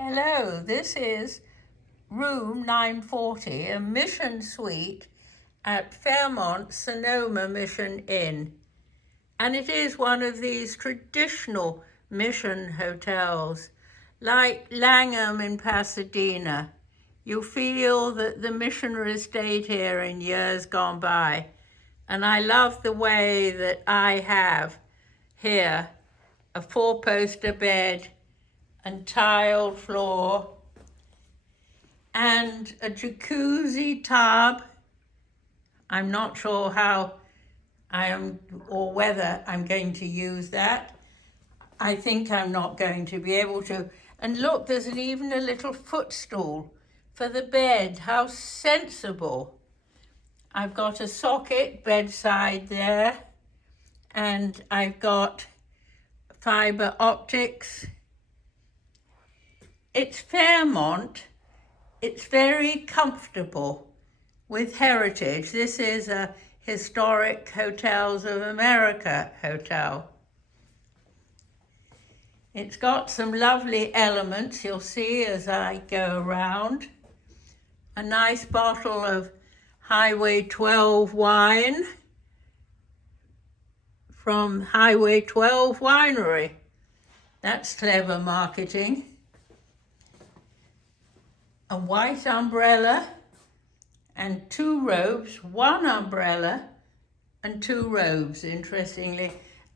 Hello, this is room 940, a mission suite at Fairmont, Sonoma Mission Inn. And it is one of these traditional mission hotels, like Langham in Pasadena. You feel that the missionaries stayed here in years gone by. And I love the way that I have here a four-poster bed and tiled floor and a jacuzzi tub. I'm not sure how or whether I'm going to use that. I think I'm not going to be able to. And look, there's even a little footstool for the bed. How sensible. I've got a socket bedside there, and I've got fiber optics. It's Fairmont. It's very comfortable with heritage. This is a Historic Hotels of America hotel. It's got some lovely elements you'll see as I go around. A nice bottle of Highway 12 wine from Highway 12 Winery. That's clever marketing. A white umbrella and two robes, one umbrella and two robes, interestingly.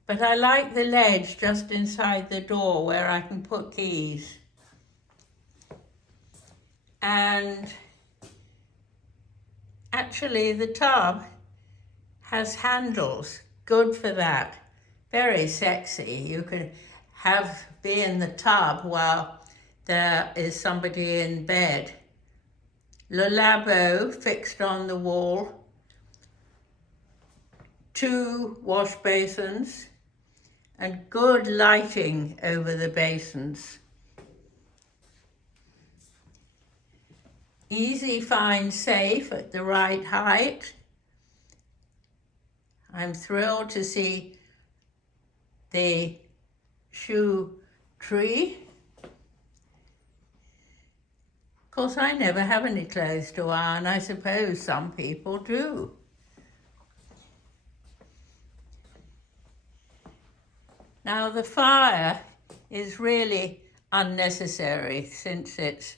But I like the ledge just inside the door where I can put keys. And actually the tub has handles, good for that. Very sexy. You can be in the tub while there is somebody in bed. Le lavabo fixed on the wall, two wash basins, and good lighting over the basins. Easy find safe at the right height. I'm thrilled to see the shoe tree. Of course, I never have any clothes to iron. I suppose some people do. Now, the fire is really unnecessary since it's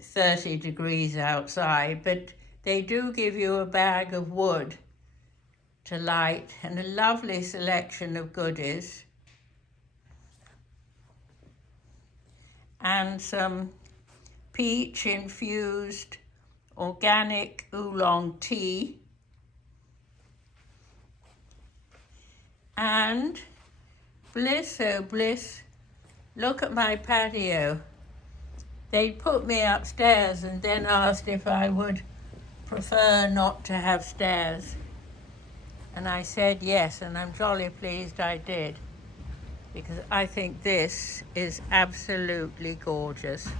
30 degrees outside, but they do give you a bag of wood to light and a lovely selection of goodies and some peach-infused organic oolong tea, and bliss, oh bliss, look at my patio. They put me upstairs and then asked if I would prefer not to have stairs. And I said yes, and I'm jolly pleased I did, because I think this is absolutely gorgeous.